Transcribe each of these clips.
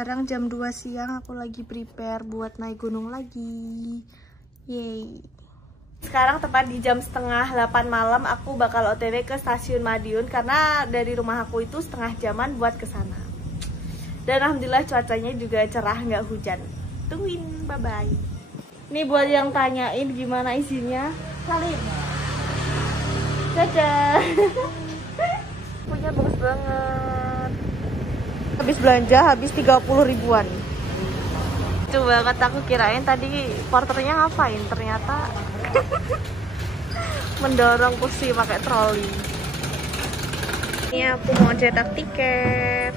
Sekarang jam 2 siang, aku lagi prepare buat naik gunung lagi. Yeay. Sekarang tepat di jam setengah 8 malam, aku bakal OTW ke stasiun Madiun karena dari rumah aku itu setengah jaman buat ke sana. Dan alhamdulillah cuacanya juga cerah, nggak hujan. Tungguin, bye-bye. Ini buat yang tanyain gimana isinya, salin. Dadah. Punya bagus banget. Habis belanja, habis 30 ribuan. Coba kataku kirain tadi porternya ngapain, ternyata mendorong kursi pakai troli. Ini aku mau cetak tiket.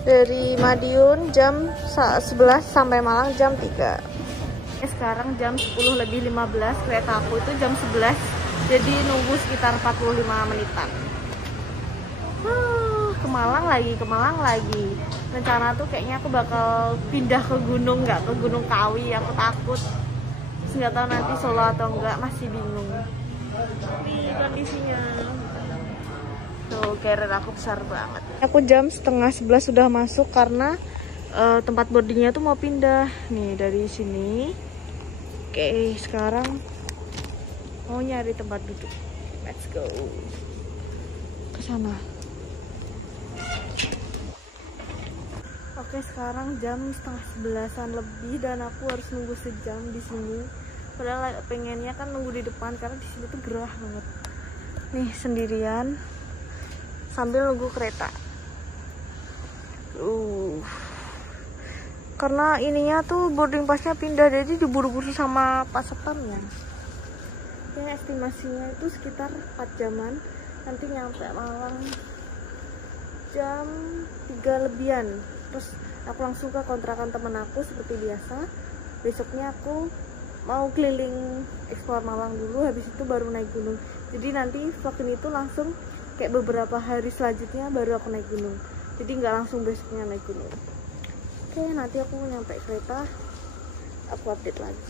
Dari Madiun jam 11 sampai Malang jam 3. Sekarang jam 10:15, kereta aku itu jam 11. Jadi nunggu sekitar 45 menitan. Ke Malang lagi. Rencana tuh kayaknya aku bakal pindah ke gunung, nggak ke Gunung Kawi. Aku takut. Terus nggak tahu nanti Solo atau enggak, masih bingung. Ini kondisinya. Tuh, carrier aku besar banget. Aku jam setengah 11 sudah masuk karena tempat boardingnya tuh mau pindah. Nih dari sini. Oke, sekarang mau nyari tempat duduk. Let's go ke sana. Oke, sekarang jam setengah 11-an lebih dan aku harus nunggu sejam di sini. Padahal pengennya kan nunggu di depan karena di sini tuh gerah banget. Nih sendirian sambil nunggu kereta. Karena ininya tuh boarding passnya pindah, jadi diburu-buru sama pas satpamnya. Ya, estimasinya itu sekitar 4 jaman. Nanti nyampe Malang jam 3 lebihan. Terus aku langsung ke kontrakan temen aku seperti biasa. Besoknya aku mau keliling explore Malang dulu, habis itu baru naik gunung. Jadi nanti vlog ini tuh langsung kayak beberapa hari selanjutnya baru aku naik gunung. Jadi nggak langsung besoknya naik gunung. Oke, nanti aku nyampe kereta, aku update lagi.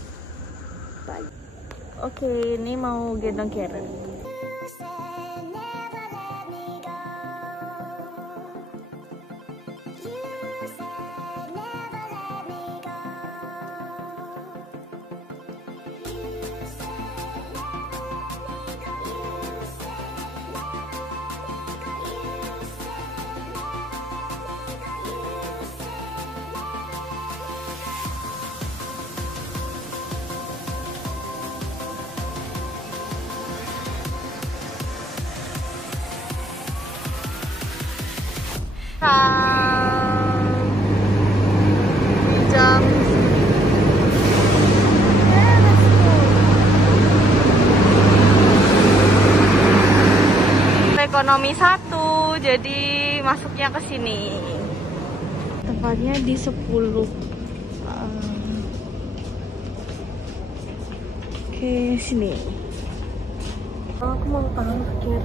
Bye. Oke, ini mau gendong carrier. Jam ekonomi 1, jadi masuknya ke sini. Tempatnya di 10. Oke, sini. Aku mau parkir.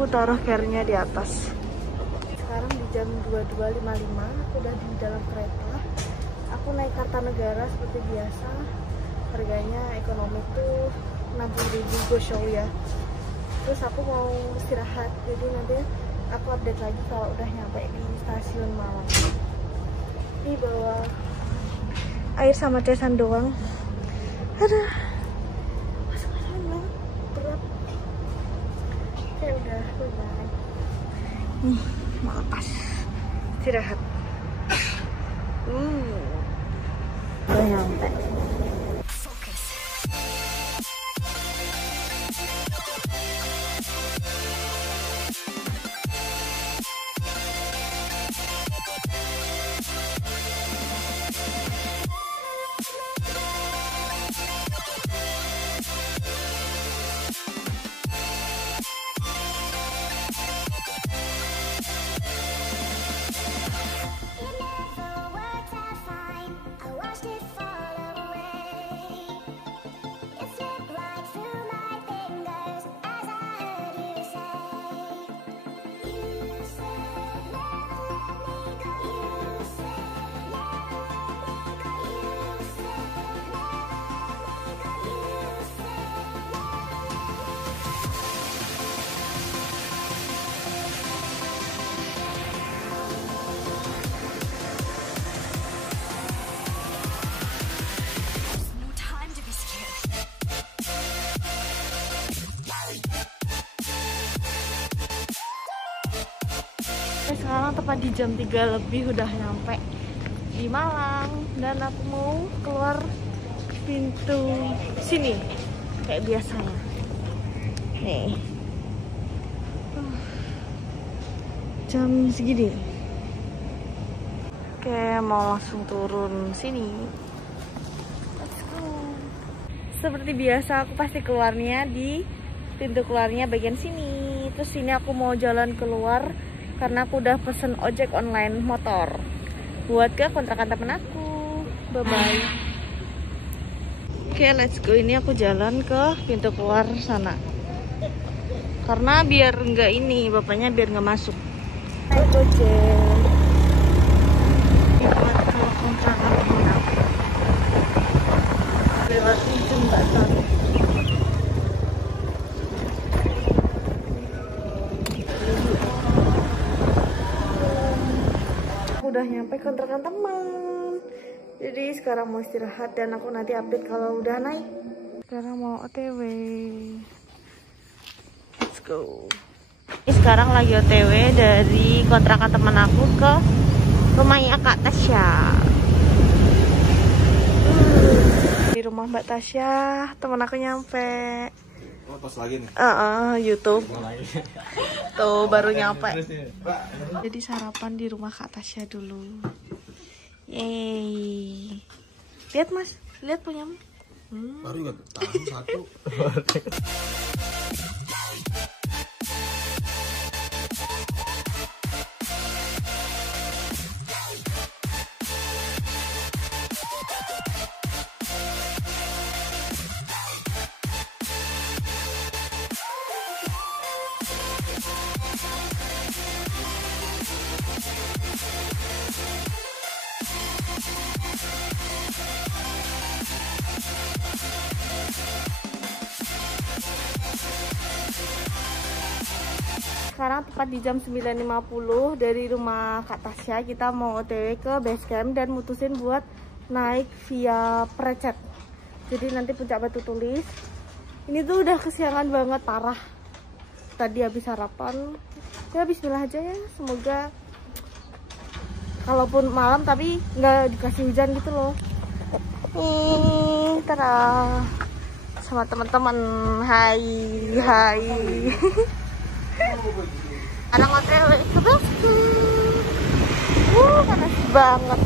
Aku taruh carrier-nya di atas. Sekarang di jam 22.55, aku udah di dalam kereta. Aku naik Kartanegara seperti biasa. Harganya ekonomi tuh 60.000, go show ya. Terus aku mau istirahat, jadi nanti aku update lagi kalau udah nyampe di stasiun Malang. Ini bawa air sama cesan doang. Aduh, berat. Ya udah, bye-bye. Nih, mau lepas istirahat. Sekarang tepat di jam 3 lebih udah nyampe di Malang dan aku mau keluar pintu sini kayak biasanya. Nih. Jam segini. Oke, mau langsung turun sini. Let's go. Seperti biasa aku pasti keluarnya di pintu keluarnya bagian sini. Terus sini aku mau jalan keluar karena aku udah pesen ojek online motor buat ke kontrakan temen aku. Bye bye. Oke, let's go. Ini aku jalan ke pintu keluar sana karena biar nggak ini bapaknya biar nggak masuk. Naik ojek buat ke kontrakan temen aku lewat jembatan. Udah nyampe kontrakan teman, jadi sekarang mau istirahat dan aku nanti update kalau udah naik. Sekarang mau OTW, let's go. Ini sekarang lagi OTW dari kontrakan teman aku ke rumahnya Kak Tasya. Di rumah Mbak Tasya teman aku nyampe. Pas lagi nih. YouTube. Tuh baru nyampe. Jadi sarapan di rumah Kak Tasya dulu. Yeay. Lihat Mas, lihat punya Mas. Baru juga tahu satu. Sekarang tepat di jam 9.50 dari rumah Kak Tasya kita mau OTW ke base camp dan mutusin buat naik via Precet. Jadi nanti Puncak Batu Tulis. Ini tuh udah kesiangan banget parah. Tadi habis sarapan. Ya bismillah aja ya. Semoga kalaupun malam tapi nggak dikasih hujan gitu loh. Tada. Sama teman-teman. Hai. Sekarang OTW ke base. Panas banget.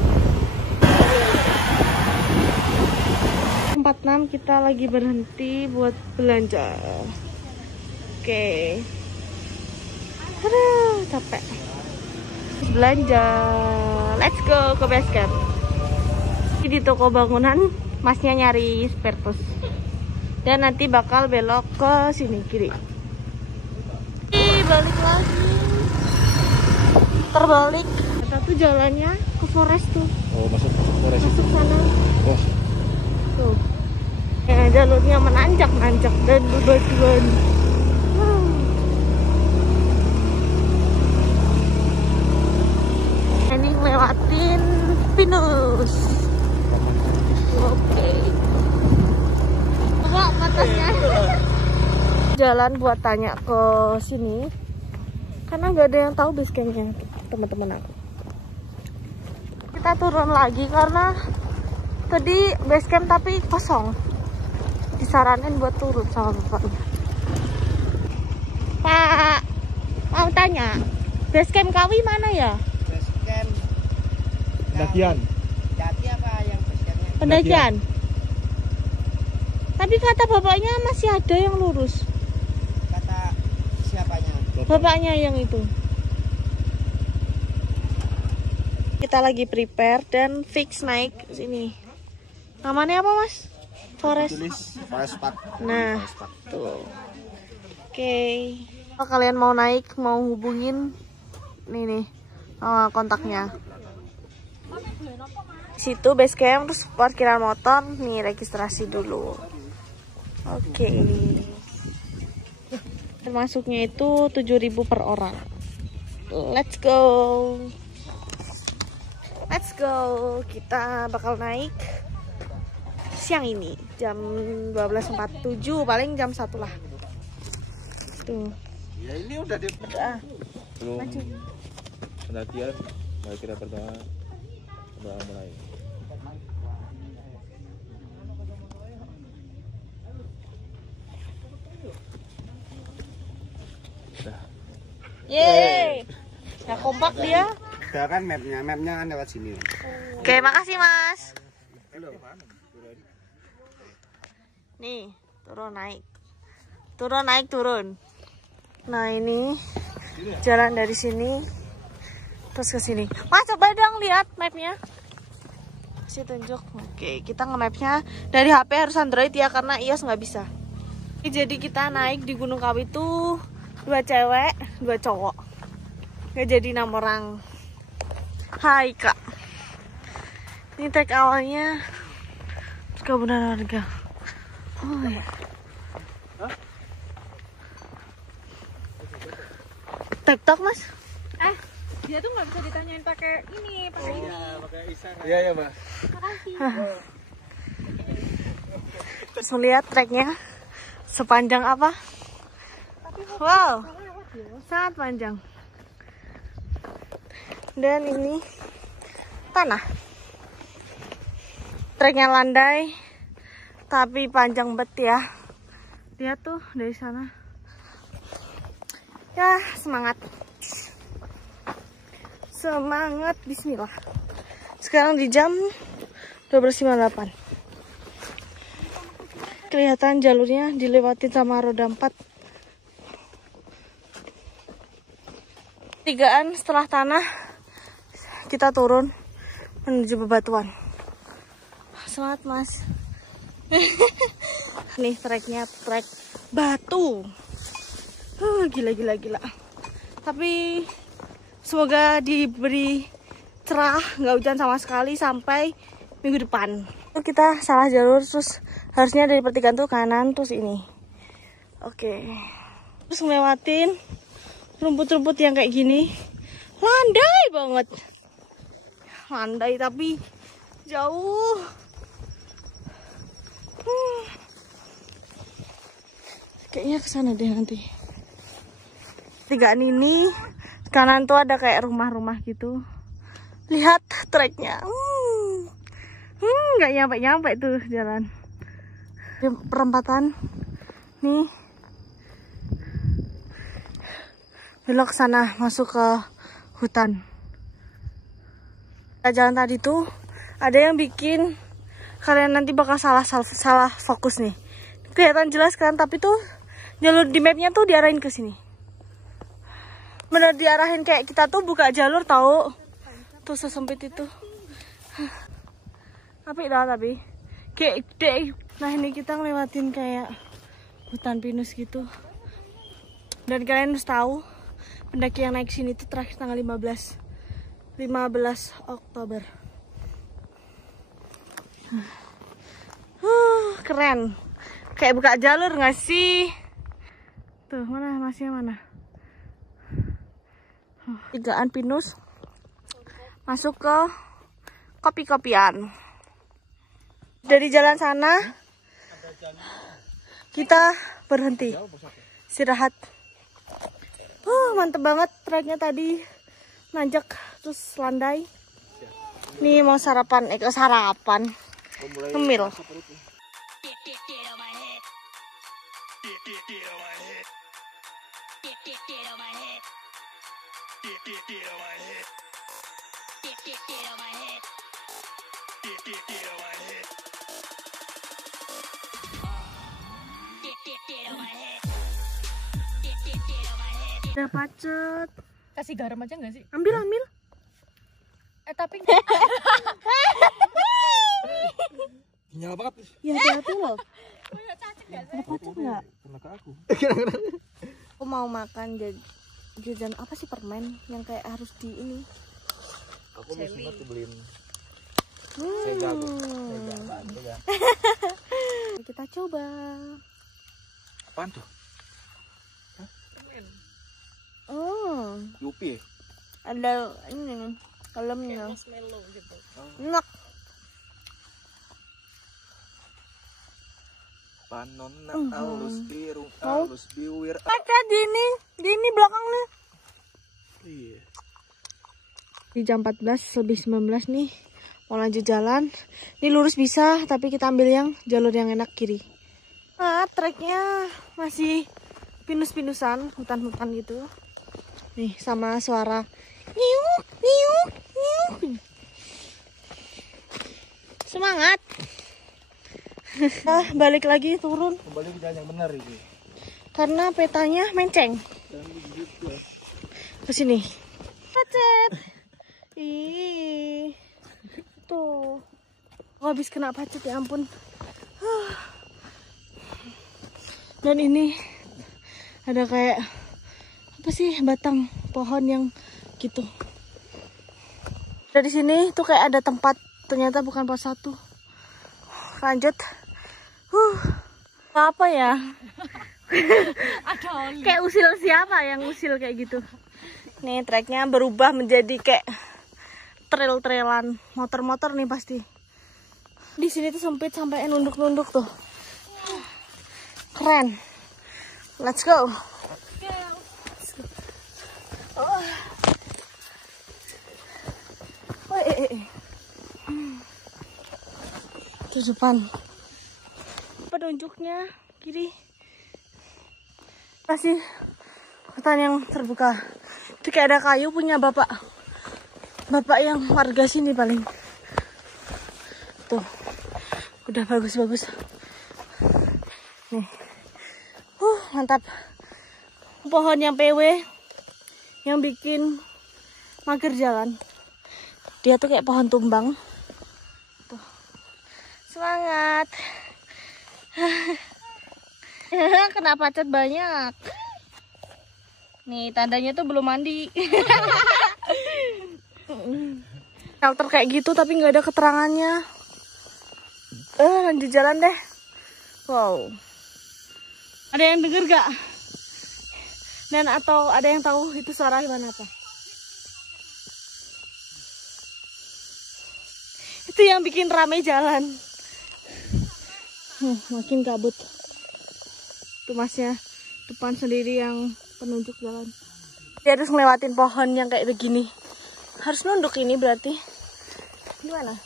46 kita lagi berhenti buat belanja. Oke. Aduh, capek. Belanja. Let's go ke base camp. Di toko bangunan masnya nyari spare tools. Dan nanti bakal belok ke sini kiri. Balik lagi. Terbalik. Kita tuh jalannya ke forest tuh. Oh, masuk forest. Masuk sana. Oh. Tuh. Ya, jalurnya menanjak-nanjak dan bebatuan. Ini lewatin pinus. Oke. Coba atasnya. Jalan buat tanya ke sini karena nggak ada yang tahu base campnya teman-teman aku. Kita turun lagi karena tadi base camp tapi kosong. Disaranin buat turun sama bapaknya. Pak, mau tanya base camp Kawi mana ya? Base camp Pendakian. Daki apa yang base campnya? Pendakian. Tapi kata bapaknya masih ada yang lurus. Kata siapanya? Bapaknya yang itu. Kita lagi prepare dan fix naik sini. Namanya apa Mas? Forest. Tulis Forest Park. Nah, tuh. Oke. Kalau kalian mau naik, mau hubungin nih kontaknya. Situ base camp, terus parkiran motor, nih registrasi dulu. Oke. Termasuknya itu 7.000 per orang. Let's go. Let's go. Kita bakal naik siang ini jam 12.47, paling jam 1 lah. Tuh. Ya ini udah di belum. Maju. pendakian mulai kita pertama mulai. Yeay. Ya kompak dia. Udah kan mapnya kan lewat sini. Oke, makasih Mas. Nih, turun naik turun. Nah, ini jalan dari sini terus ke sini. Mas, coba dong lihat mapnya. Kasih tunjuk. Oke, kita nge-mapnya dari HP harus Android ya, karena iOS nggak bisa. Jadi kita naik di Gunung Kawi itu 2 cewek, 2 cowok. Nggak jadi 6 orang. Hai Kak. Ini trek awalnya perkebunan warga. Oh ya. TikTok Mas? Dia tuh nggak bisa ditanyain pakai ini, pakai ini. Iya Mbak. Terus melihat treknya sepanjang apa? Wow, sangat panjang. Dan ini tanah. Treknya landai, tapi panjang bet ya. Lihat tuh dari sana. Ya, semangat. Semangat, bismillah. Sekarang di jam 12.58. Kelihatan jalurnya dilewatin sama roda 4. 3an setelah tanah, kita turun menuju bebatuan. Semangat Mas. Nih treknya, trek batu. Gila. Tapi semoga diberi cerah, nggak hujan sama sekali sampai minggu depan. Kita salah jalur, terus harusnya dari pertigaan tuh kanan, terus ini. Oke. Terus ngelewatin rumput-rumput yang kayak gini. Landai banget. Landai tapi jauh. Kayaknya kesana deh nanti. Tigaan ini kanan tuh ada kayak rumah-rumah gitu. Lihat treknya. Nggak nyampe tuh jalan. Di perempatan nih. Belok sana masuk ke hutan. Jalan tadi tuh ada yang bikin kalian nanti bakal salah fokus nih. Kelihatan jelas kan, tapi tuh jalur di mapnya tuh diarahin ke sini. Bener diarahin kayak kita tuh buka jalur tahu. Tuh sesempit itu. Apik dah tapi. Kayak deh. Nah ini kita ngelewatin kayak hutan pinus gitu. Dan kalian harus tahu pendaki yang naik sini tuh terakhir tanggal 15 Oktober. Keren. Kayak buka jalur nggak sih? Tuh mana masnya mana? Tigaan pinus masuk ke kopi-kopian. Dari jalan sana kita berhenti istirahat. Mantep banget treknya tadi, nanjak terus landai. Nih mau sarapan, ngemil. Udah pacet. Kasih garam aja nggak sih? Ambil. Tapi Nyala banget. Ya hati-hati loh. punya cacing nggak sih? Ada pacet nggak? Kena ke aku. Aku mau makan jajan apa sih, permen yang kayak harus di ini. Aku mau sempat beliin. Kita coba. Apaan tuh? Yupi ya? Ada ini dalamnya. Marshmallow gitu. Enak. Panonna alus biru alus biwir. Kaca di ini belakang nih. Iya. Di jam 14 lebih 19 nih. Mau lanjut jalan. Ini lurus bisa, tapi kita ambil yang jalur yang enak kiri. Nah, treknya masih pinus-pinusan, hutan-hutan gitu. Nih, sama suara niuk, niuk, niuk. Semangat. Balik lagi turun. Kembali ke jalan yang benar ini. Karena petanya menceng. Ke sini. Pacet. Ih. Tuh. Oh, habis kena pacet ya ampun. Dan ini ada kayak apa sih, batang pohon yang gitu. Dari sini tuh kayak ada tempat, ternyata bukan pos 1. Lanjut. Apa ya? Kayak usil siapa yang usil kayak gitu. Nih treknya berubah menjadi kayak trail-trailan motor-motor nih pasti. Di sini tuh sempit sampai nunduk-nunduk tuh. Keren. Let's go. Itu depan. Penunjuknya kiri. Masih hutan yang terbuka. Tapi kayak ada kayu punya bapak yang warga sini paling. Tuh. Udah bagus-bagus. Nih. Mantap. Pohon yang PW yang bikin mager jalan. Dia tuh kayak pohon tumbang. Tuh. Semangat. Kena pacet banyak. Nih tandanya tuh belum mandi. Shelter kayak gitu tapi nggak ada keterangannya. Lanjut jalan deh. Wow. Ada yang denger gak? Dan atau ada yang tahu itu suara gimana apa? Itu yang bikin rame jalan. Makin kabut. Itu masnya depan sendiri yang penunjuk jalan. Dia harus ngelewatin pohon yang kayak begini. Harus nunduk ini berarti. Gimana?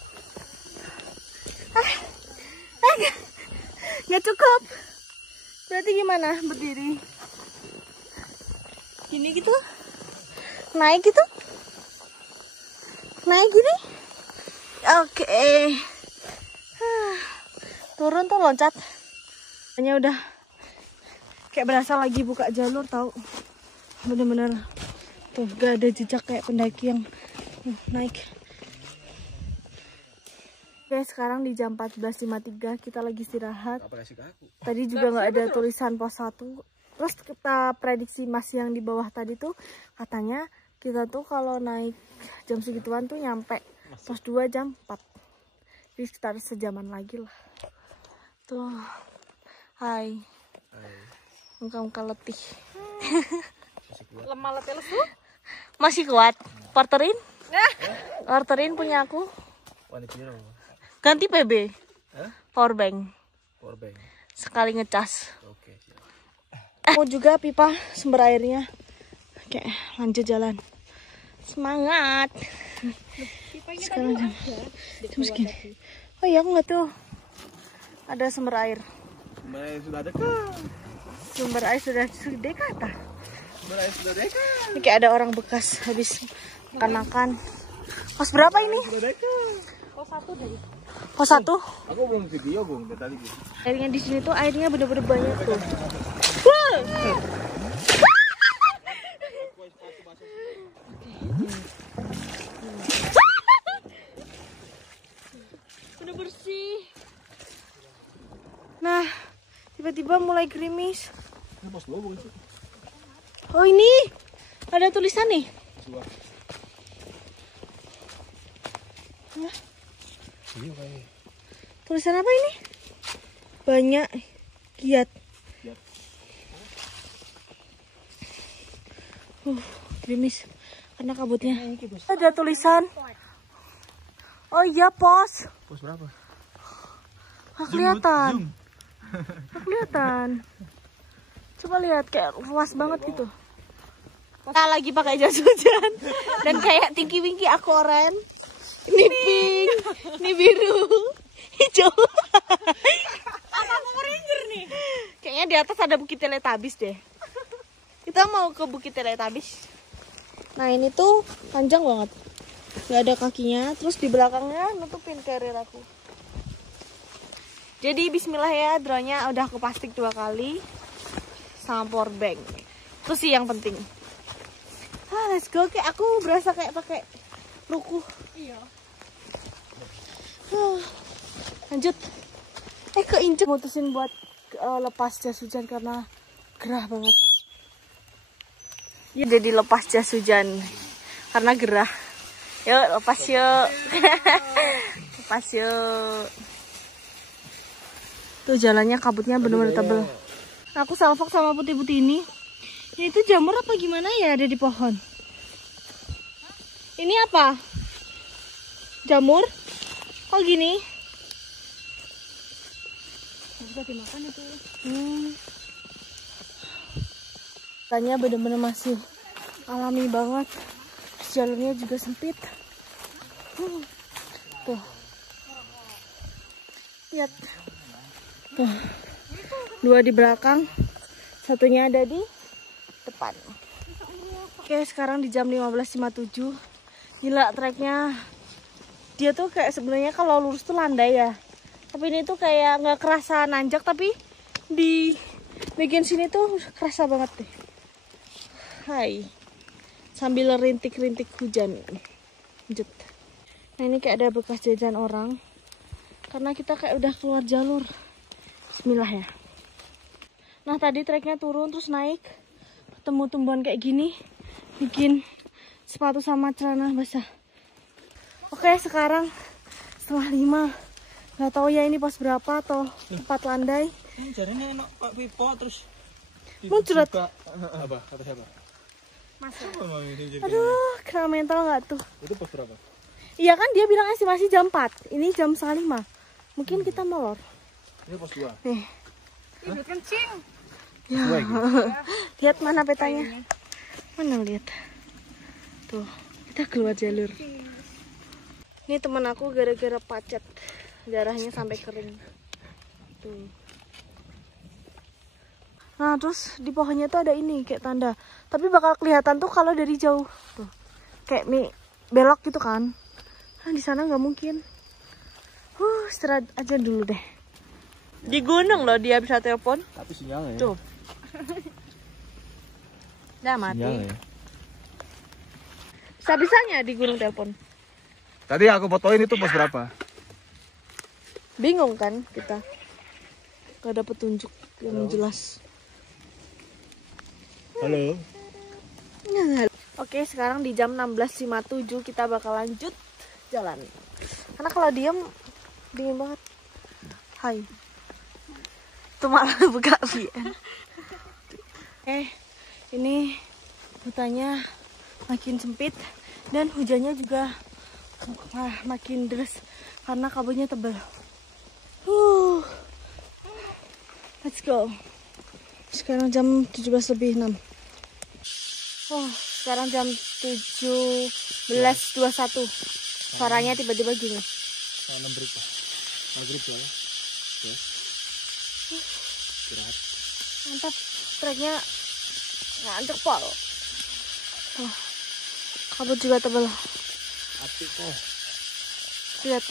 Nggak cukup. Berarti gimana berdiri? Gini gitu? Naik gitu? Naik gini? Oke. Turun tuh loncat. Hanya udah kayak berasa lagi buka jalur tahu. Bener-bener tuh gak ada jejak kayak pendaki yang naik. Oke, sekarang di jam 14.53 kita lagi istirahat. Tadi juga nggak ada tulisan pos 1. Terus kita prediksi mas yang di bawah tadi tuh katanya kita tuh kalau naik jam segituan tuh nyampe pos 2 jam 4. Jadi sekitar sejaman lagi lah. Tuh. Hai. Muka-muka letih. Lemah letih lesu. Masih kuat. Porterin? Porterin punya aku. Ganti PB. Powerbank. Sekali ngecas. Oke. Aku juga pipa sumber airnya. Oke, lanjut jalan. Semangat. Sekarang jam segini. Oh iya, aku nggak tuh. Ada sumber air. Sumber air sudah dekat. Sumber air sudah dekat. Sumber air sudah dekat. Ini kayak ada orang bekas habis makan-makan. Pos berapa ini? Sudah dekat. Pos 1 dari. Pos 1. Aku belum video, Bung, tadi. Airnya di sini tuh airnya bener-bener banyak tuh. Udah bersih. Nah, tiba-tiba mulai gerimis. Ini pos 2 bukan sih? Oh ini ada tulisan nih. Hah? Iya kayaknya. Tulisan apa ini? Banyak giat. Gerimis karena kabutnya. Ada tulisan. Oh iya, pos. Pos berapa? Nggak kelihatan. Nggak kelihatan. Coba lihat kayak luas banget gitu. Kita lagi pakai jas hujan dan kayak Tinky Winky aku oranye. Ini pink, ini biru, hijau. Apa Power Ranger nih? Kayaknya di atas ada Bukit Teletubbies deh. Kita mau ke Bukit Teletubbies. Nah ini tuh panjang banget, nggak ada kakinya. Terus di belakangnya nutupin carrier aku. Jadi bismillah ya, dronnya udah aku plastik 2 kali sama power bank. Itu sih yang penting. Let's go. Kayak aku berasa kayak pakai ruku. Iya. Lanjut. Keinjek mutusin buat lepas jas hujan karena gerah banget. Ya, jadi lepas jas hujan karena gerah. Yuk lepas yuk. Lepas yuk. Tuh jalannya kabutnya bener-bener tebel. Aku salfok sama putih-putih ini. Ini tuh jamur apa gimana ya ada di pohon? Ini apa? Jamur? Kok gini? Bisa dimakan itu. Tanya bener-bener masih alami banget. Jalannya juga sempit. Tuh. Lihat. Tuh. 2 di belakang, satunya ada di depan. Oke, sekarang di jam 15.57. Gila treknya. Dia tuh kayak sebenarnya kalau lurus tuh landai ya. Tapi ini tuh kayak nggak kerasa nanjak, tapi di bagian sini tuh kerasa banget deh. Hai. Sambil rintik-rintik hujan. Lanjut. Nah ini kayak ada bekas jajan orang. Karena kita kayak udah keluar jalur. Bismillah ya. Nah tadi treknya turun terus naik. Ketemu tumbuhan kayak gini. Bikin sepatu sama celana basah. Oke sekarang 4:30. Gak tahu ya ini pos berapa atau tempat landai. Jadinya enak Pak Pipo terus. Muncrat. Apa? Kata siapa? Aduh, kena mental gak tuh? Itu pos berapa? Iya kan dia bilang estimasi jam 4. Ini jam 5. Mungkin kita molor. Ini pos 2. Nih. Ibu kencing. Ya. Lihat mana petanya? Mana lihat? Tuh, kita keluar jalur. Ini teman aku gara-gara pacet. Darahnya sampai kering. Tuh. Nah, terus di pohonnya tuh ada ini kayak tanda. Tapi bakal kelihatan tuh kalau dari jauh. Tuh. Kayak belok gitu kan. Nah, di sana nggak mungkin. Istirahat aja dulu deh. Di gunung loh dia bisa telepon. Tapi sinyalnya ya. Tuh. Udah mati. Sinyalnya ya. Bisa-bisanya di gunung telepon. Tadi aku fotoin itu pos berapa? Bingung kan kita. Gak ada petunjuk yang jelas. Halo. Oke, sekarang di jam 16.57 kita bakal lanjut jalan. Karena kalau diem dingin banget. Hai. Itu malah buka VN. Ini hutannya makin sempit dan hujannya juga makin deras karena kabutnya tebal. Let's go. Sekarang jam 17:06. Sekarang jam 17.21. Suaranya tiba-tiba gini. Maghrib ya. Yes. Istirahat. Mantap. Treknya ngantuk pol. Kabut juga tebal. Api kok. Lihat.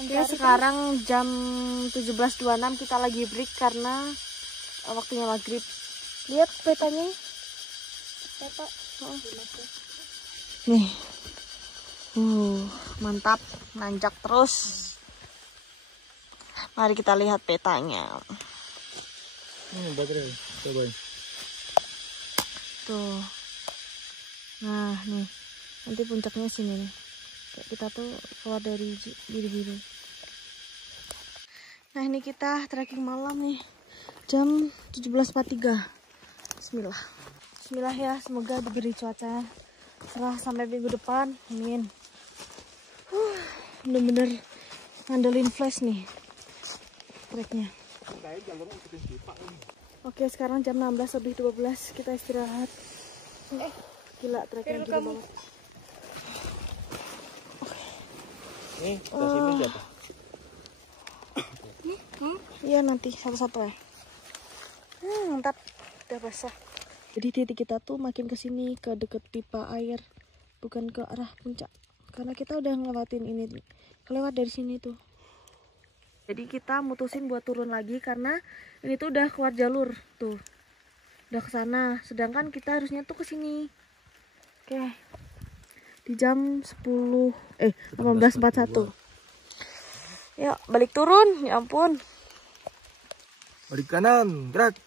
Ya, sekarang jam 17.26 kita lagi break karena waktunya maghrib. Lihat petanya. Peta. Nih. Mantap, nanjak terus. Mari kita lihat petanya. Ini baterai. Cobain. Tuh. Nah, nih. Nanti puncaknya sini nih. Kayak kita tuh keluar dari biru-biru. Nah, ini kita trekking malam nih. Jam 17.43. Bismillah. Bismillah ya, semoga diberi cuaca cerah sampai minggu depan. Amin. Bener-bener ngandelin flash nih treknya. Oke, sekarang jam 16:12 kita istirahat. Gila, treknya gila banget. Ini kita sini siapa? Iya, nanti satu-satu ya. Mantap, udah basah. Jadi titik kita tuh makin ke sini, ke deket pipa air, bukan ke arah puncak. Karena kita udah ngelewatin ini, kelewat dari sini tuh. Jadi kita mutusin buat turun lagi karena ini tuh udah keluar jalur tuh, udah ke sana. Sedangkan kita harusnya tuh ke sini. Oke, di jam 18:41. Yuk balik turun, ya ampun. Balik kanan, gerak.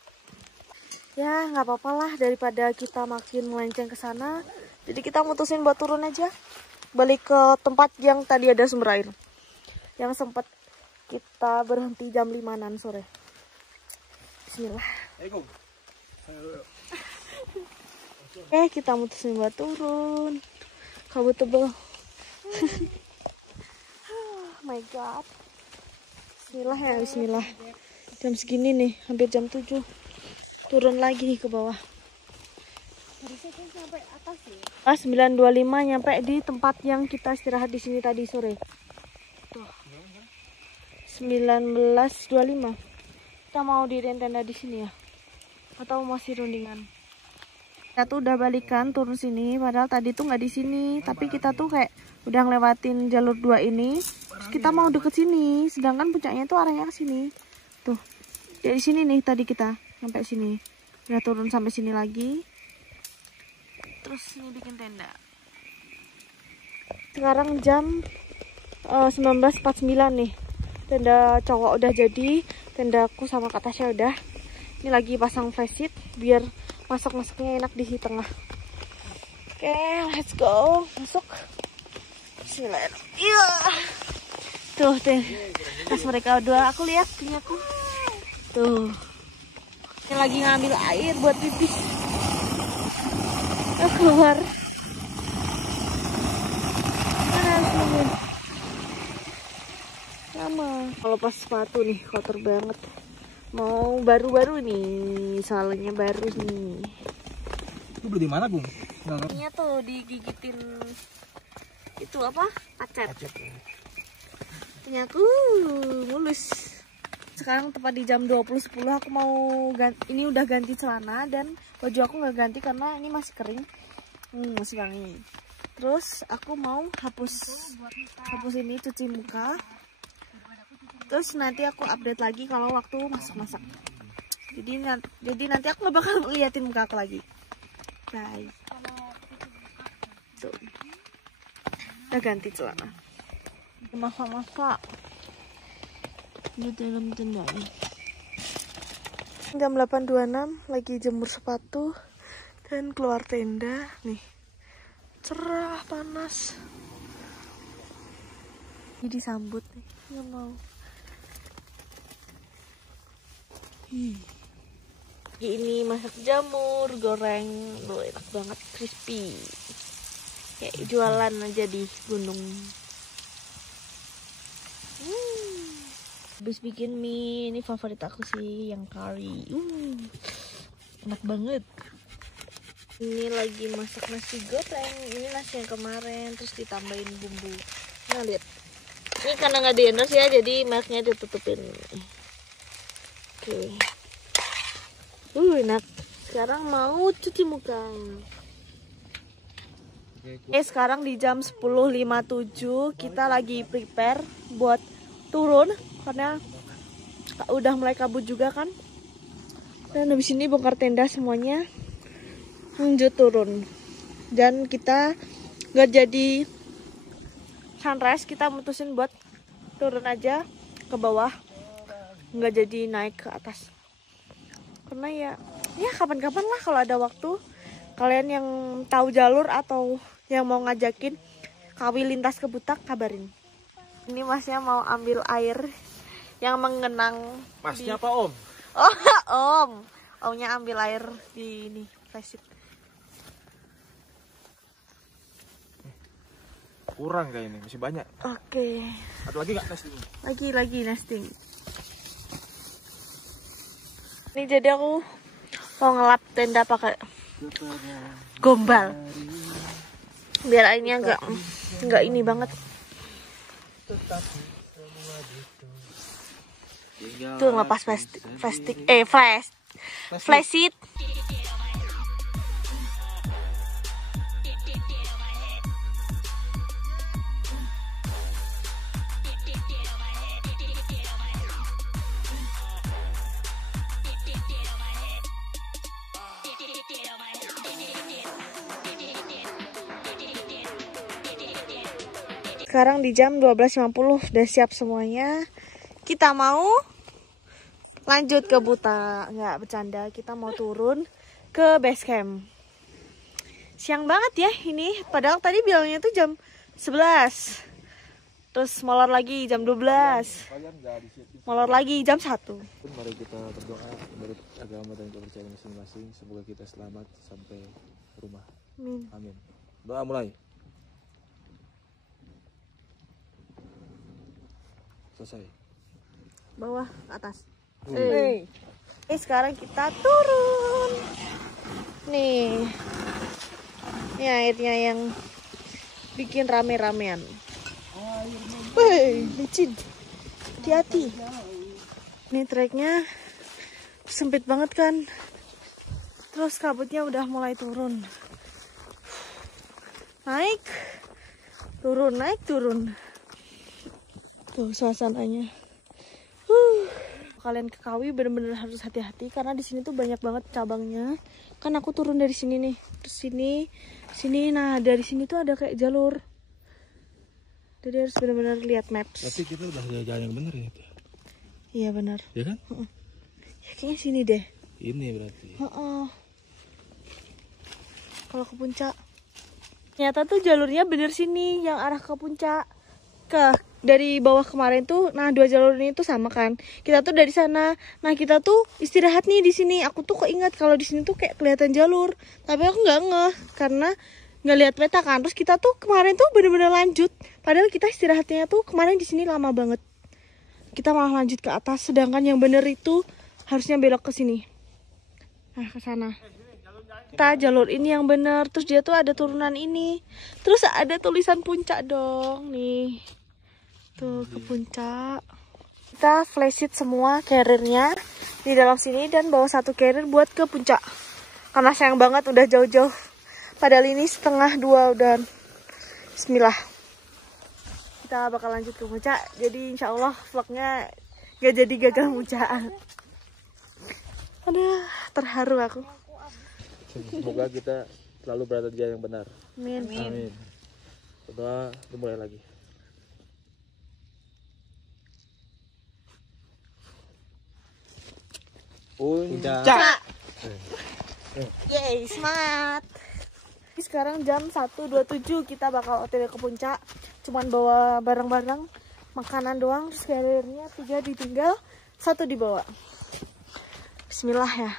Ya nggak apa-apa lah daripada kita makin melenceng ke sana. Jadi kita mutusin buat turun aja, balik ke tempat yang tadi ada sumber air, yang sempat kita berhenti jam 5-an sore. Bismillah. Oke, kita mutusin buat turun. Kabut tebel. Oh my god. Bismillah ya, bismillah. Jam segini nih, hampir jam 7. Turun lagi nih ke bawah. Sampai atas ya. Pas 9:25 nyampe di tempat yang kita istirahat di sini tadi sore. Tuh. 19:25. Kita mau diriin tenda di sini ya? Atau masih rundingan? Kita tuh udah balikan turun sini, padahal tadi tuh nggak di sini, tapi kita tuh kayak udah ngelewatin jalur 2 ini. Terus kita mau deket sini, sedangkan puncaknya tuh arahnya ke sini. Tuh. Dari sini nih tadi kita sampai sini. Udah turun sampai sini lagi. Terus ini bikin tenda. Sekarang jam 19:49 nih. Tenda cowok udah jadi, tendaku sama Kak Tasya udah. Ini lagi pasang flashlight biar masuknya enak di tengah. Oke, let's go. Masuk. Bismillahirrahmanirrahim. Iya. Tuh, pas mereka berdua, aku lihat punya aku. Tuh. Ini lagi ngambil air buat pipis. Keluar. Lama. Kalau pas sepatu nih kotor banget. Mau baru-baru nih, soalnya baru nih. Lu beli di mana, Bung? Ini tuh digigitin itu apa? Pacet. Punya aku mulus. Sekarang tepat di jam 20.10 aku mau ganti, ini udah ganti celana dan baju aku nggak ganti karena ini masih kering. Masih wangi. Terus aku mau hapus ini, cuci muka. Terus nanti aku update lagi kalau waktu masak-masak. Jadi nanti aku nggak bakal liatin muka aku lagi. Bye. Tuh. Udah ganti celana. Masak-masak di dalam tenda ini. Jam 8.26 lagi jemur sepatu dan keluar tenda nih. Cerah, panas. Jadi disambut nih, nggak mau. Ini masak jamur goreng, loh enak banget, crispy. Kayak jualan aja di gunung. Habis bikin mie, ini favorit aku sih yang curry. Enak banget. Ini lagi masak nasi goreng. Ini nasi yang kemarin terus ditambahin bumbu. Nah lihat. Ini karena nggak di endorse ya, jadi mic-nya ditutupin. Oke. Enak. Sekarang mau cuci muka. Sekarang di jam 10.57 kita lagi prepare buat turun karena udah mulai kabut juga kan. Dan habis ini bongkar tenda semuanya, lanjut turun. Dan kita nggak jadi sunrise, kita mutusin buat turun aja ke bawah, nggak jadi naik ke atas. Karena ya kapan-kapan lah kalau ada waktu. Kalian yang tahu jalur atau yang mau ngajakin kawi lintas ke Butak, kabarin. Ini masnya mau ambil air yang mengenang. Masnya apa, Om? Oh, Omnya ambil air di ini flashlight. Kurang kayak ini, masih banyak. Oke. Ada lagi nggak nesting? Lagi nesting. Ini jadi aku mau ngelap tenda pakai gombal. Biar airnya enggak ini banget. Tuh ngelepas flashit. Sekarang di jam 12.50 udah siap semuanya. Kita mau lanjut ke Buta. Nggak bercanda, kita mau turun ke base camp. Siang banget ya ini, padahal tadi bilangnya tuh jam 11. Terus molor lagi jam 12. Molor lagi jam 1. Mari kita berdoa menurut agama dan kepercayaan masing-masing. Semoga kita selamat sampai rumah. Amin. Doa mulai. Selesai. Bawah ke atas. Sekarang kita turun. Nih. Ini airnya yang bikin rame-ramean. Licin. Hati-hati. Ini treknya sempit banget kan. Terus kabutnya udah mulai turun. Naik. Turun, naik, turun. Tuh suasananya. Kalian ke Kawi bener-bener harus hati-hati karena di sini tuh banyak banget cabangnya. Kan aku turun dari sini nih, terus sini. Nah dari sini tuh ada kayak jalur. Jadi harus bener-bener lihat maps. Tapi kita udah jalan yang bener ya. Iya benar. Ya kan? Ya kayaknya sini deh. Ini berarti. Kalau ke puncak. Ternyata tuh jalurnya bener sini yang arah ke puncak. Dari bawah kemarin tuh, nah 2 jalur ini tuh sama kan. Kita tuh dari sana. Nah kita tuh istirahat nih di sini. Aku tuh keinget kalau di sini tuh kayak kelihatan jalur. Tapi aku nggak ngeh karena nggak lihat peta kan. Terus kita tuh kemarin tuh bener-bener lanjut. Padahal kita istirahatnya tuh kemarin di sini lama banget. Kita malah lanjut ke atas. Sedangkan yang bener itu harusnya belok ke sini. Nah ke sana. Kita jalur ini yang bener. Terus dia tuh ada turunan ini. Terus ada tulisan puncak dong nih. Tuh ke puncak. Kita flashit semua carriernya di dalam sini dan bawa 1 carrier buat ke puncak. Karena sayang banget udah jauh-jauh. Padahal ini 1:30 udah. Bismillah. Kita bakal lanjut ke puncak. Jadi insya Allah vlognya gak jadi gagal puncak. Aduh, terharu aku. Semoga kita selalu berada di jalan yang benar. Amin. Berdoa, dimulai lagi. Puncak. Yeay, semangat. Sekarang jam 1:27 kita bakal OTW ke puncak. Cuman bawa barang-barang, makanan doang. Terus carriernya 3 ditinggal, 1 dibawa. Bismillah ya.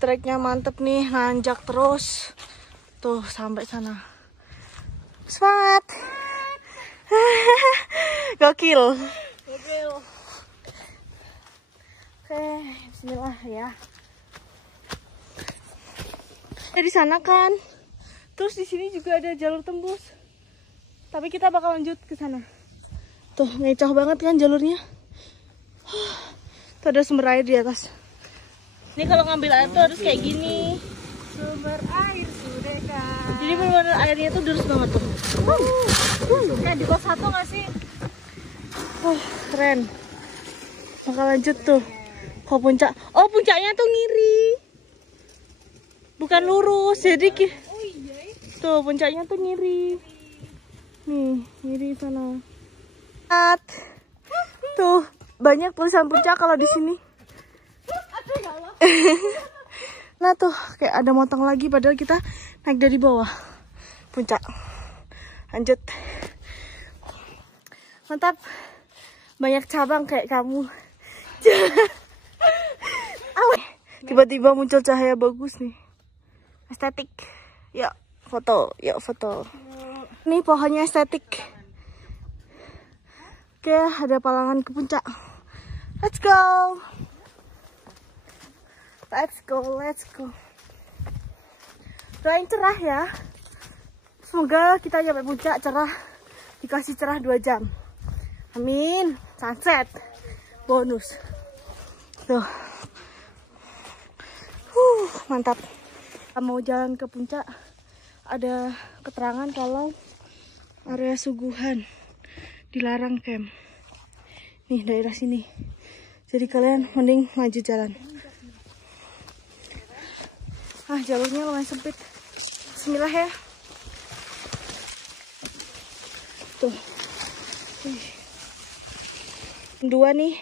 Treknya mantep nih, nanjak terus. Tuh sampai sana. Semangat. Gokil. Oke, bismillah ya. Dari sana kan. Terus di sini juga ada jalur tembus. Tapi kita bakal lanjut ke sana. Tuh, ngecoh banget kan jalurnya. Tuh ada sumber air di atas. Ini kalau ngambil air tuh harus kayak gini. Sumber air Sudeka. Jadi benar-benar airnya tuh deras banget tuh. Kayak di pos 1 nggak sih? Keren. Bakal lanjut tuh ke puncak. Oh, puncaknya tuh ngiri. Bukan lurus. Jadi tuh puncaknya tuh ngiri. Nih, ngiri sana. Tuh, banyak tulisan puncak kalau di sini. Nah tuh kayak ada motong lagi padahal kita naik dari bawah puncak. Lanjut. Mantap. Banyak cabang kayak kamu. Tiba-tiba muncul cahaya bagus nih. Estetik. Yuk foto, yuk foto. Ini pohonnya estetik. Oke, ada palangan ke puncak. Let's go. Let's go, let's go. Doain cerah ya. Semoga kita nyampe puncak cerah, dikasih cerah 2 jam. Amin. Sunset bonus. Tuh. Mantap. Kita mau jalan ke puncak. Ada keterangan kalau area suguhan dilarang camp. Nih daerah sini. Jadi kalian mending maju jalan. Jalurnya lumayan sempit. Bismillah ya. Tuh. 2 nih.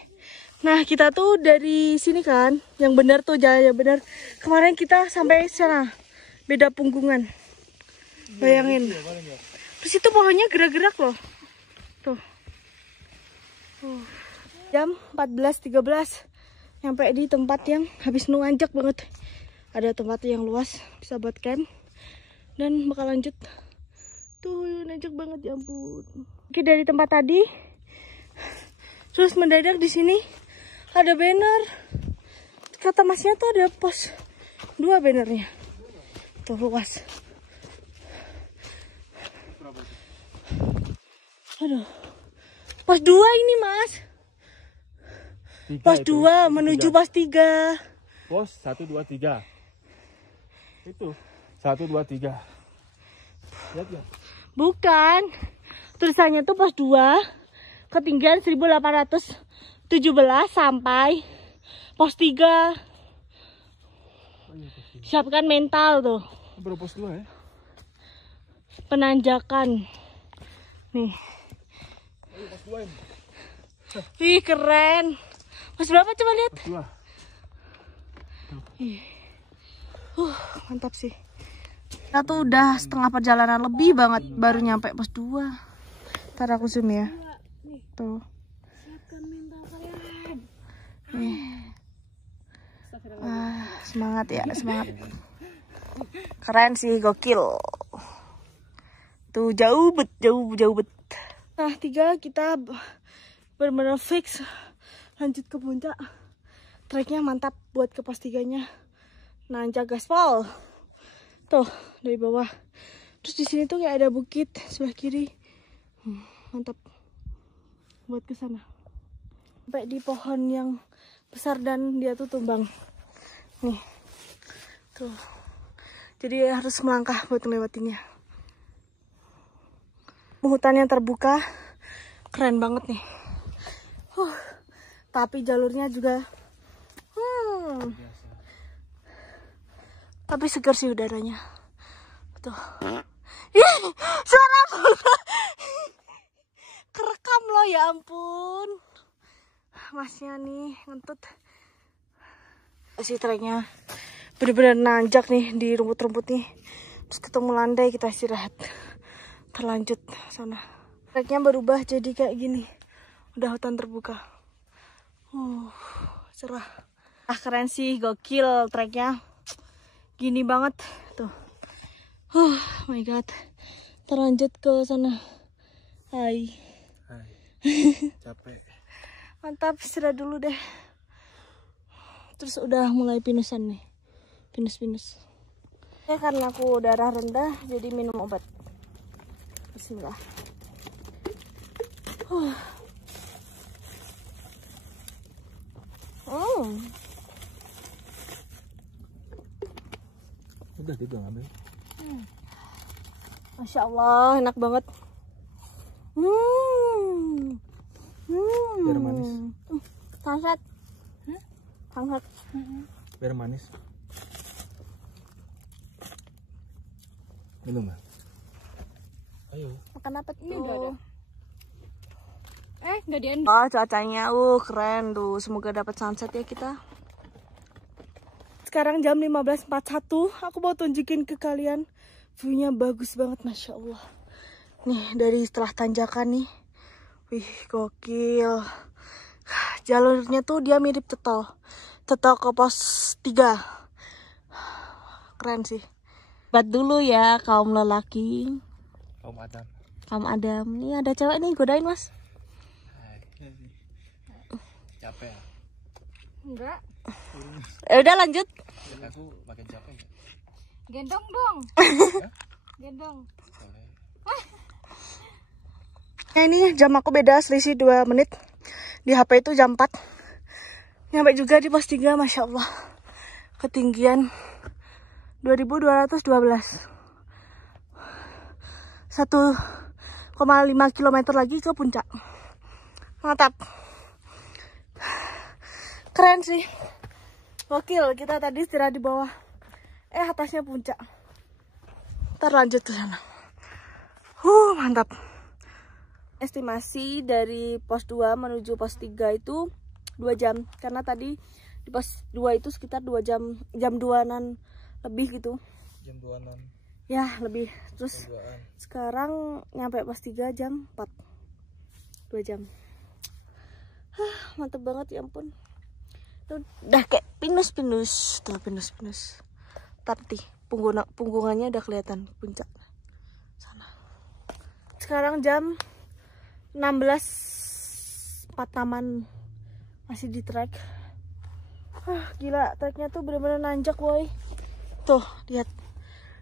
Nah, kita tuh dari sini kan, yang benar tuh jalan yang benar. Kemarin kita sampai sana. Beda punggungan. Bayangin. Terus itu pohonnya gerak-gerak loh. Tuh. Jam 14.13 nyampe di tempat yang habis nanjak banget. Ada tempat yang luas bisa buat camp dan bakal lanjut. Tuh nanjak banget ya ampun. Oke, dari tempat tadi terus mendadak di sini ada banner. Kata masnya tuh ada pos 2 bannernya. Tuh luas. Aduh. Pos 2 ini mas. Pos 2 menuju pos 3. Pos 1, 2, 3. Itu 1, 2, 3. Lihat ya? Bukan. Tulisannya tuh pos 2. Ketinggian 1817 sampai pos 3. Siapkan mental tuh. Baru pos 2 ya? Penanjakan. Nih. Pos 2 ini. Wih keren. Pos berapa coba lihat? Pos 2. Mantap sih. Kita tuh udah setengah perjalanan lebih banget baru nyampe pos 2. Ntar aku zoom ya. Tuh. Siapkan mental kalian. Semangat ya, semangat. Keren sih, gokil. Tuh jauh bet. Nah 3 kita benar-benar fix lanjut ke puncak. Treknya mantap buat ke pos 3-nya. Nanjak gaspol. Tuh dari bawah. Terus di sini tuh kayak ada bukit sebelah kiri. Mantap buat ke sana. Sampai di pohon yang besar dan dia tuh tumbang. Nih. Tuh. Jadi harus melangkah buat melewatinya. Hutan yang terbuka. Keren banget nih. Tapi jalurnya juga tapi segar sih udaranya. Tuh. Ih, suara kerekam loh ya ampun. Masnya nih ngentut. Si treknya bener-bener nanjak nih di rumput-rumput nih. Terus ketemu landai, kita istirahat. Terlanjut sana. Treknya berubah jadi kayak gini. Udah hutan terbuka. Cerah. Keren sih, gokil treknya. Gini banget tuh. Oh my god. Terlanjut ke sana. Hai. Capek. Mantap, istirahat dulu deh. Terus udah mulai pinusan nih. Pinus-pinus. Ya karena aku darah rendah jadi minum obat. Bismillah. Udah juga ngambil. Masya Allah, enak banget. Biar manis. Sangat. Sangat. Biar manis. Minum lah. Ayo. Makan apa tuh? Ini udah ada. Nggak di Oh, cuacanya keren tuh. Semoga dapat sunset ya kita. Sekarang jam 15.41. Aku mau tunjukin ke kalian. View-nya bagus banget, Masya Allah. Nih, dari setelah tanjakan nih. Wih, gokil. Jalurnya tuh dia mirip tetol. Tetol ke pos 3. Keren sih. Buat dulu ya, kaum lelaki. Kaum Adam. Kaum Adam. Nih ada cewek nih, godain mas. Capek ya? Enggak. Udah lanjut. Aku makin capek ya. Gendong dong. Gendong. Nah, ini jam aku beda selisih 2 menit. Di HP itu jam 4. Nyampe juga di pos 3, Masya Allah. Ketinggian 2212. 1,5 km lagi ke puncak. Mantap. Keren sih. Gokil, kita tadi istirahat di bawah. Atasnya puncak. Ntar lanjut ke sana. Mantap. Estimasi dari pos 2 menuju pos 3 itu 2 jam. Karena tadi di pos 2 itu sekitar 2 jam. Jam 2-an lebih gitu. Jam 2-an. Ya, lebih. Terus sekarang nyampe pos 3 jam 4. 2 jam. Mantep banget, ya ampun. Udah kayak pinus-pinus. Tuh, pinus-pinus. Tapi punggungannya udah kelihatan puncak sana. Sekarang jam 16.46 masih di trek. Gila, treknya tuh bener-bener nanjak, boy. Tuh, lihat.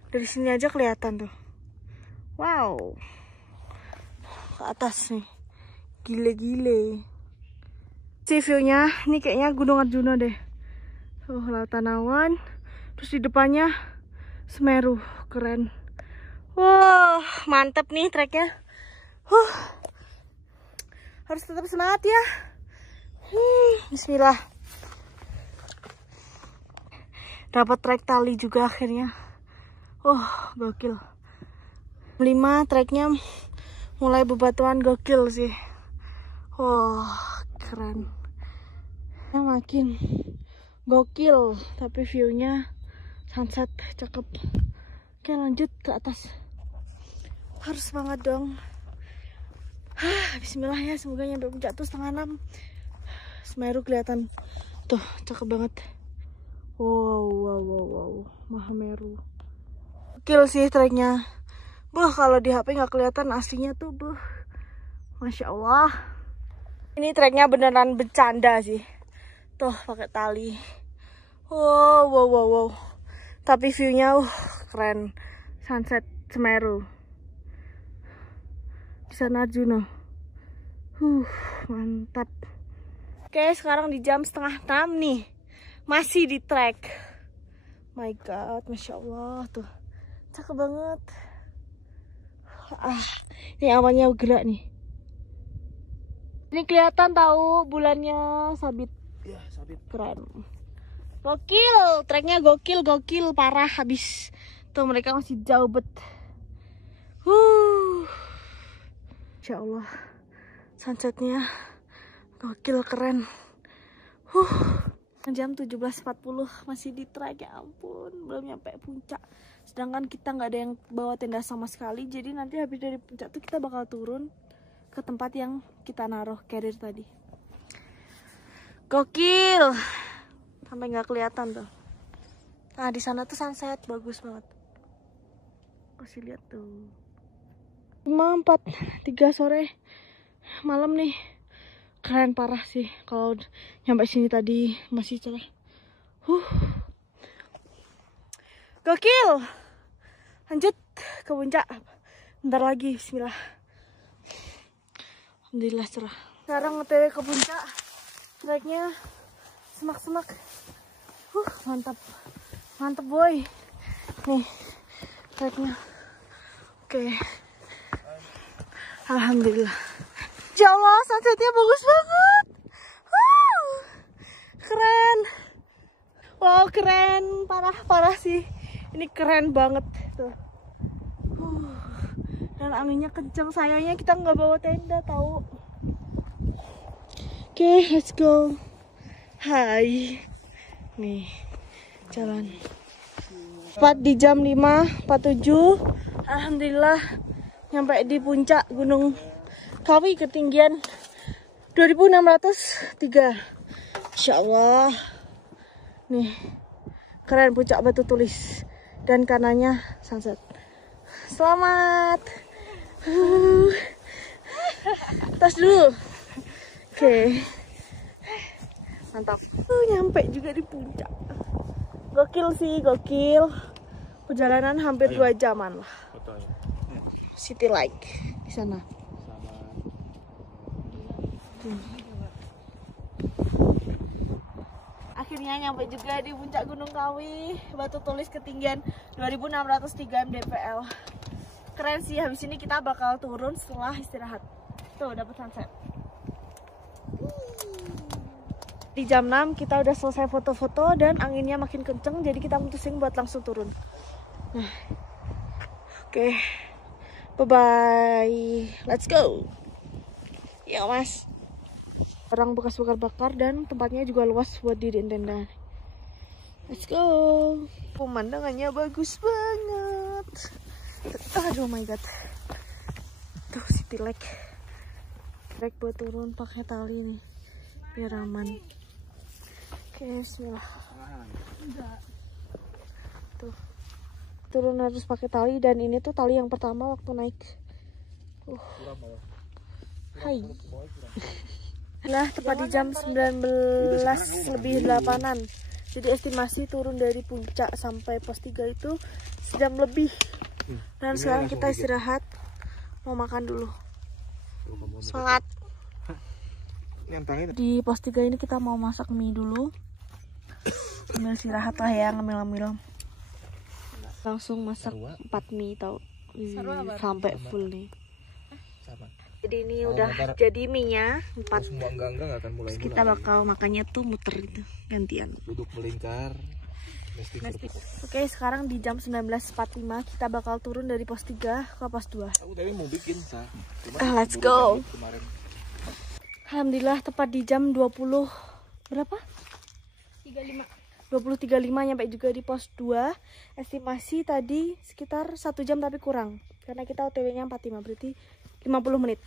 Dari sini aja kelihatan tuh. Wow. Ke atas nih. Gile-gile. Si view-nya, ini kayaknya Gunung Arjuna deh. Tuh, lautan awan. Terus di depannya Semeru, keren. Wah, mantep nih treknya. Harus tetap semangat ya. Bismillah. Dapat trek tali juga akhirnya. Gokil. 5 treknya mulai bebatuan, gokil sih. Keren. Makin gokil, tapi view-nya sunset cakep. Oke, lanjut ke atas. Harus semangat dong. Bismillah ya, semoga nyampe puncak tuh 5:30. Semeru kelihatan. Tuh, cakep banget. Wow. Mahameru. Gokil sih treknya. Kalau di HP nggak kelihatan, aslinya tuh Masya Allah. Ini treknya beneran bercanda sih. Tuh, pakai tali. Wow. Tapi view-nya keren. Sunset Semeru. Di sana Arjuna. Mantap. Oke, sekarang di jam 5:30 nih. Masih di trek. My God, Masya Allah tuh. Cakep banget. Ini awannya gerak nih. Ini kelihatan tahu bulannya sabit. Ya, sabit. Keren. Gokil, treknya gokil parah habis. Tuh mereka masih jauh bet. Insya Allah sunsetnya gokil, keren. Jam 17.40 masih di trek, ya ampun, belum nyampe puncak. Sedangkan kita nggak ada yang bawa tenda sama sekali. Jadi nanti habis dari puncak tuh kita bakal turun ke tempat yang kita naruh carrier tadi. Gokil, sampai nggak kelihatan tuh. Nah, di sana tuh sunset bagus banget. Kasih lihat tuh. 5:43 sore malam nih. Keren parah sih. Kalau nyampe sini tadi masih cerah. Gokil. Lanjut ke puncak. Bentar lagi, bismillah. Alhamdulillah cerah. Sekarang nge-TW ke puncak. Treknya semak-semak. Mantap. Mantap, boy. Nih, treknya. Oke. Alhamdulillah. Ya Allah, sunsetnya bagus banget. Keren. Wow, keren. Parah sih. Ini keren banget tuh. Dan anginnya kencang. Sayangnya kita nggak bawa tenda, tahu. Oke, let's go. Hai. Nih, jalan. Tepat di jam 5.47. Alhamdulillah nyampe di puncak Gunung Kawi, ketinggian 2603. Insya Allah. Nih, keren puncak Batu Tulis. Dan kanannya sunset. Selamat. Tas dulu. Oke. Mantap. Nyampe juga di puncak. Gokil sih, gokil. Perjalanan hampir 2 jaman lah. Betul. City Light di sana. Akhirnya nyampe juga di puncak Gunung Kawi. Batu tulis ketinggian 2603 mdpl. Keren sih, habis ini kita bakal turun setelah istirahat. Tuh, dapat sunset. Di jam 6 kita udah selesai foto-foto dan anginnya makin kenceng, jadi kita mutusin buat langsung turun. Nah, oke. Bye-bye. Let's go. Ya, Mas. Orang bekas bakar-bakar dan tempatnya juga luas buat diriin tenda. Let's go. Pemandangannya bagus banget. Aduh, oh my god. Tuh, City Lake. Lake buat turun pakai tali nih. Biar aman. Oke, bismillah. Tuh. Turun harus pakai tali dan ini tuh tali yang pertama waktu naik. Hai. Lah, tepat di jam 19 lebih 8-an. Jadi estimasi turun dari puncak sampai pos 3 itu sejam lebih. Dan sekarang kita istirahat. Mau makan dulu. Semangat. Di pos 3 ini kita mau masak mie dulu. Ambil istirahat lah ya, ngemil-ngemil. Langsung masak 4 mie tau. Sampai full nih. Jadi ini udah jadi mie-nya 4. Semua enggak akan mulai. Kita bakal makannya tuh muter gitu, gantian. Duduk melingkar. Oke, sekarang di jam 19.45 kita bakal turun dari pos 3 ke pos 2. Aku tadi mau bikin Let's go. Alhamdulillah tepat di jam 20 berapa? 20.35 nyampe juga di pos 2. Estimasi tadi sekitar 1 jam tapi kurang. Karena kita OTW-nya 45, berarti 50 menit.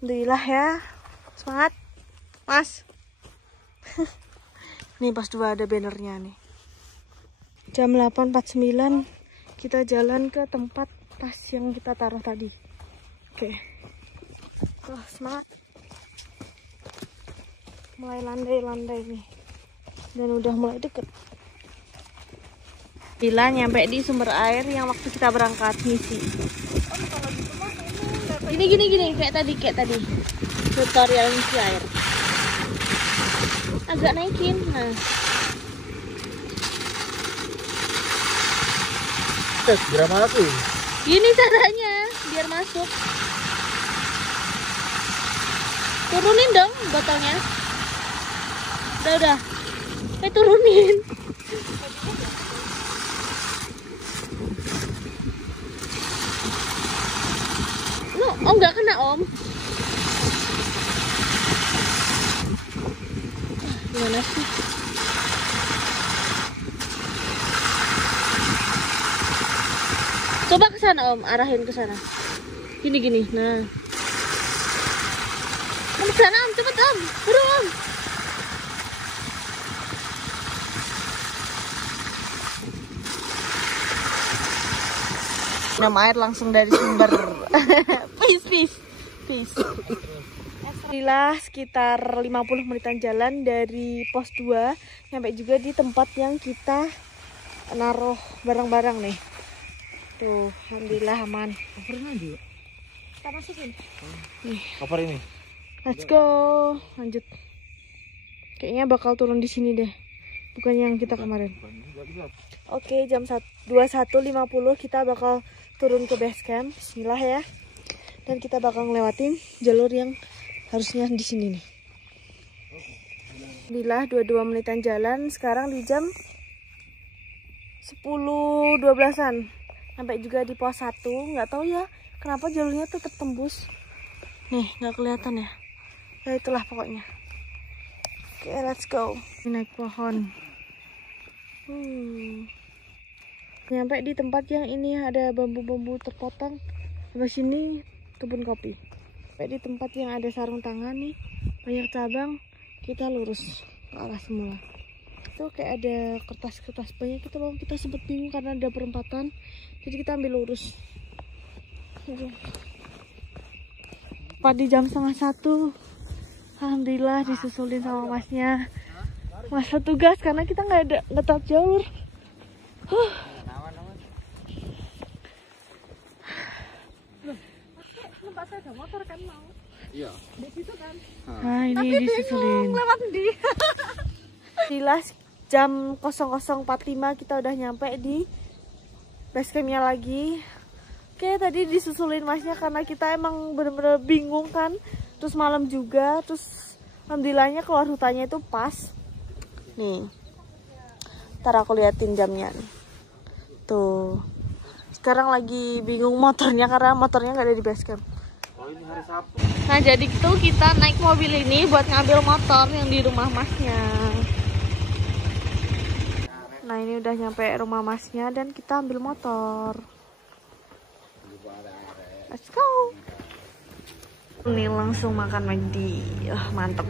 Alhamdulillah ya. Semangat, Mas. Nih pos 2 ada bannernya nih. Jam 8.49 kita jalan ke tempat tas yang kita taruh tadi. Oke. Wah, semangat. Mulai landai-landai nih. Dan udah mulai deket. Bila nyampe di sumber air yang waktu kita berangkat misi. Gini kayak tadi. Tutorial ngisi air. Agak naikin. Nah. Berapa aku? Gini caranya biar masuk. Turunin dong botolnya. Udah. Turunin. Oh nggak kena om. Gimana sih? Coba ke sana om, arahin ke sana. Gini. Nah. Om ke sana om, cepet om. Buru om. Minum air langsung dari sumber. Peace. Alhamdulillah sekitar 50 menitan jalan dari pos 2 sampai juga di tempat yang kita naruh barang-barang nih. Tuh, alhamdulillah aman. Covernya aja. Kita masukin. Nih. Cover ini. Let's go. Lanjut. Kayaknya bakal turun di sini deh. Bukan yang kita kemarin. Oke, jam 21.50 kita bakal turun ke base camp. Bismillah ya. Dan kita bakal ngelewatin jalur yang harusnya di sini nih. Alhamdulillah 22 menitan jalan. Sekarang di jam 10.12an. Sampai juga di pos 1. Nggak tahu ya kenapa jalurnya tuh tertembus. Nih, nggak kelihatan ya. Ya itulah pokoknya. Oke, let's go. Naik pohon. Nyampe di tempat yang ini ada bambu-bambu terpotong. Sampai sini kebun kopi. Sampai di tempat yang ada sarung tangan nih, banyak cabang, kita lurus ke arah semula. Itu kayak ada kertas-kertas banyak gitu loh. Kita sempet bingung karena ada perempatan, jadi kita ambil lurus. Pada jam 12:30 Alhamdulillah disusulin sama masnya. Masa tugas karena kita nggak tahu jalur. Tempat saya ada motor kan mau. Iya. Di situ kan. Nah ini disusulin. Lewat di. Jelas jam 00.45 kita udah nyampe di base campnya lagi. Oke, tadi disusulin masnya karena kita emang bener-bener bingung kan. Terus malam juga, terus alhamdulillahnya keluar hutannya itu pas. Nih, ntar aku liatin jamnya nih. Tuh, sekarang lagi bingung motornya karena motornya nggak ada di base camp. Oh ini hari Sabtu. Nah jadi itu kita naik mobil ini buat ngambil motor yang di rumah masnya. Nah ini udah nyampe rumah masnya dan kita ambil motor. Let's go. Ini langsung makan McD. Mantep.